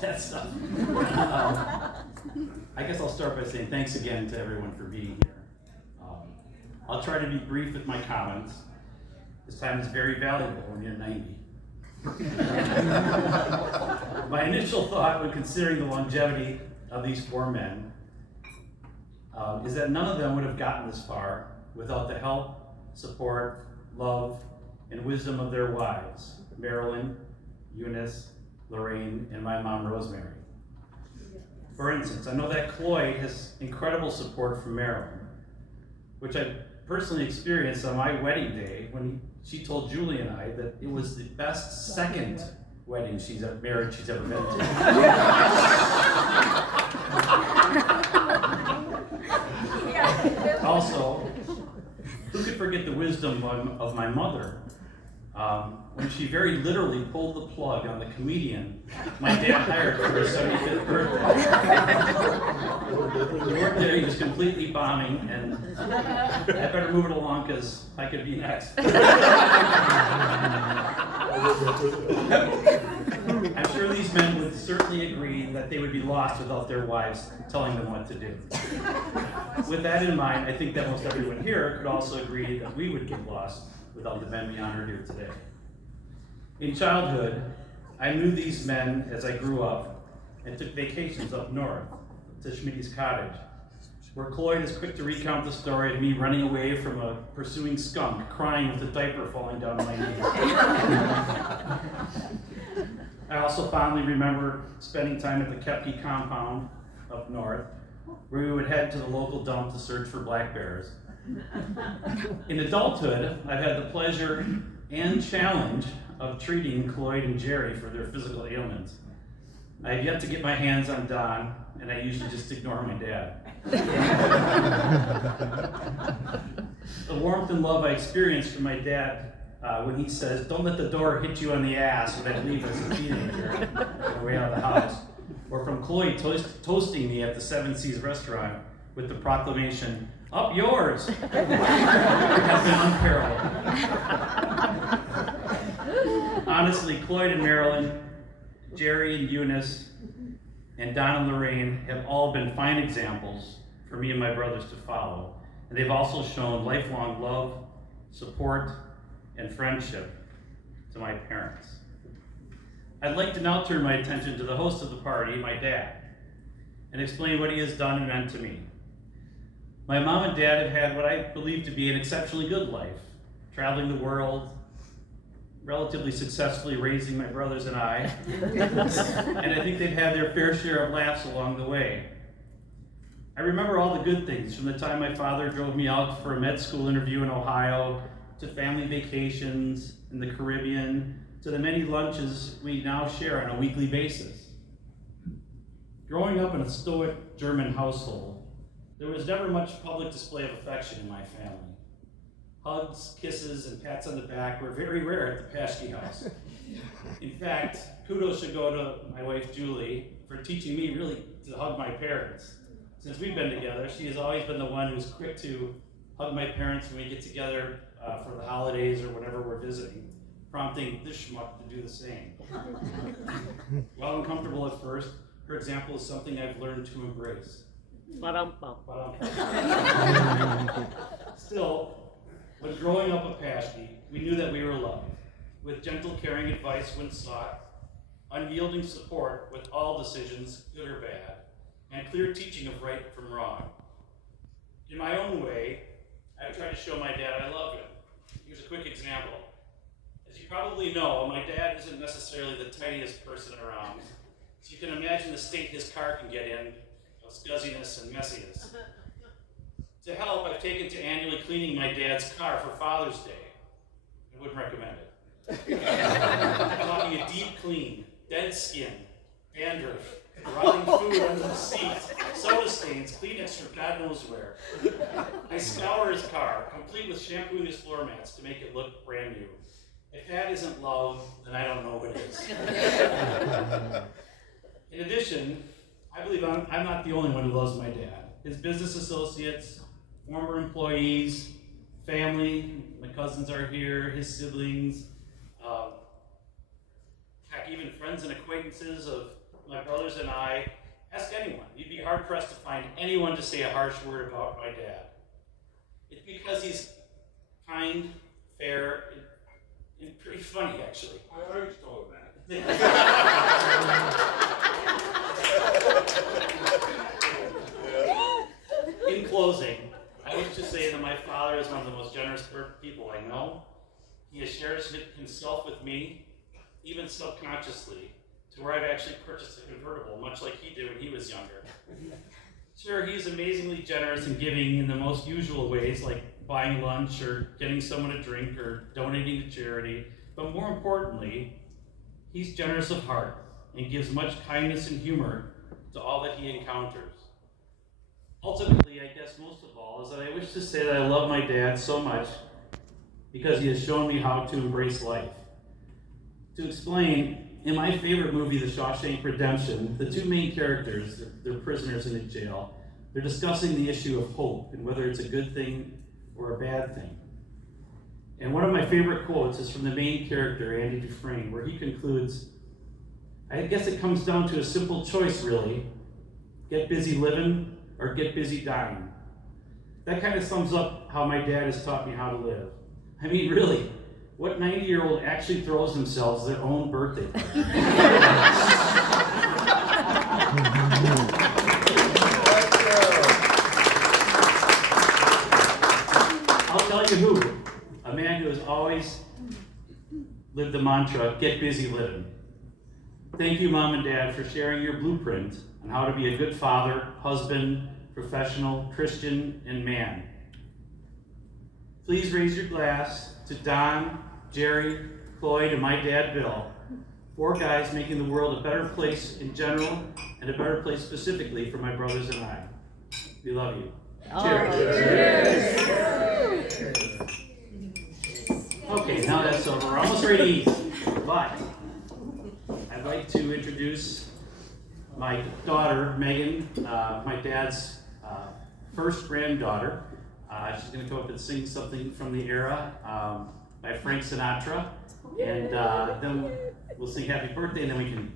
that stuff. I guess I'll start by saying thanks again to everyone for being here. I'll try to be brief with my comments. This time is very valuable when you're 90. My initial thought when considering the longevity of these four men is that none of them would have gotten this far without the help, support, love, and wisdom of their wives, Marilyn, Eunice, Lorraine, and my mom, Rosemary. For instance, I know that Cloyd has incredible support from Marilyn, which I personally experienced on my wedding day when she told Julie and I that it was the best second marriage she's ever been to. Also, who could forget the wisdom of my mother when she very literally pulled the plug on the comedian my dad hired for his 75th birthday. The work there, he was completely bombing, and I better move it along because I could be next. I'm sure these men would certainly agree that they would be lost without their wives telling them what to do. With that in mind, I think that most everyone here could also agree that we would get lost without the men we honor here today. In childhood, I knew these men as I grew up and took vacations up north to Schmitty's cottage, where Cloyd is quick to recount the story of me running away from a pursuing skunk, crying with a diaper falling down my knee. I also fondly remember spending time at the Kepke compound up north, where we would head to the local dump to search for black bears. In adulthood, I've had the pleasure and challenge of treating Cloyd and Jerry for their physical ailments. I have yet to get my hands on Don, and I usually just ignore my dad. The warmth and love I experienced from my dad when he says, "Don't let the door hit you on the ass when I leave as a teenager on the way out of the house," or from Cloyd toasting me at the Seven Seas restaurant with the proclamation, "Up yours," has been unparalleled. Honestly, Cloyd and Marilyn, Jerry and Eunice, and Don and Lorraine have all been fine examples for me and my brothers to follow. And they've also shown lifelong love, support, and friendship to my parents. I'd like to now turn my attention to the host of the party, my dad, and explain what he has done and meant to me. My mom and dad have had what I believe to be an exceptionally good life, traveling the world, relatively successfully raising my brothers and I, and I think they've had their fair share of laughs along the way. I remember all the good things, from the time my father drove me out for a med school interview in Ohio, to family vacations in the Caribbean, to the many lunches we now share on a weekly basis. Growing up in a stoic German household, there was never much public display of affection in my family. Hugs, kisses, and pats on the back were very rare at the Paschke house. In fact, kudos should go to my wife Julie for teaching me really to hug my parents. Since we've been together, she has always been the one who's quick to hug my parents when we get together for the holidays or whenever we're visiting, prompting this schmuck to do the same. While uncomfortable at first, her example is something I've learned to embrace. Still, when growing up at Paschke, we knew that we were loved, with gentle, caring advice when sought, unyielding support with all decisions, good or bad, and clear teaching of right from wrong. In my own way, I've tried to show my dad I love him. Here's a quick example. As you probably know, my dad isn't necessarily the tiniest person around, so you can imagine the state his car can get in of scuzziness and messiness. To help, I've taken to annually cleaning my dad's car for Father's Day. I wouldn't recommend it. I'm talking a deep clean, dead skin, dandruff, rotting food under the seat, soda stains, Kleenex from God knows where. I scour his car, complete with shampooing his floor mats to make it look brand new. If that isn't love, then I don't know what is. In addition, I believe I'm not the only one who loves my dad. His business associates, former employees, family, my cousins are here, his siblings, heck, even friends and acquaintances of my brothers and I, ask anyone. You'd be hard pressed to find anyone to say a harsh word about my dad. It's because he's kind, fair, and pretty funny, actually. I always told him that. In closing, I wish to say that my father is one of the most generous people I know. He has shared himself with me, even subconsciously, to where I've actually purchased a convertible, much like he did when he was younger. Sure, he's amazingly generous and giving in the most usual ways, like buying lunch or getting someone a drink or donating to charity, but more importantly, he's generous of heart and gives much kindness and humor to all that he encounters. Ultimately, I guess most of all, is that I wish to say that I love my dad so much because he has shown me how to embrace life. To explain, in my favorite movie, The Shawshank Redemption, the two main characters, they're prisoners in a jail, they're discussing the issue of hope and whether it's a good thing or a bad thing. And one of my favorite quotes is from the main character, Andy Dufresne, where he concludes, I guess it comes down to a simple choice, really. Get busy living or get busy dying. That kind of sums up how my dad has taught me how to live. I mean, really, what 90-year-old actually throws themselves their own birthday party? I'll tell you who. A man who has always lived the mantra, get busy living. Thank you, Mom and Dad, for sharing your blueprint on how to be a good father, husband, professional, Christian, and man. Please raise your glass to Don, Jerry, Cloyd, and my dad, Bill. 4 guys making the world a better place in general and a better place specifically for my brothers and I. We love you. Cheers. Cheers. Okay, now that's over. We're almost ready to eat. But I'd like to introduce my daughter, Megan, my dad's first granddaughter. She's going to come up and sing something from the era by Frank Sinatra. And then we'll sing happy birthday, and then we can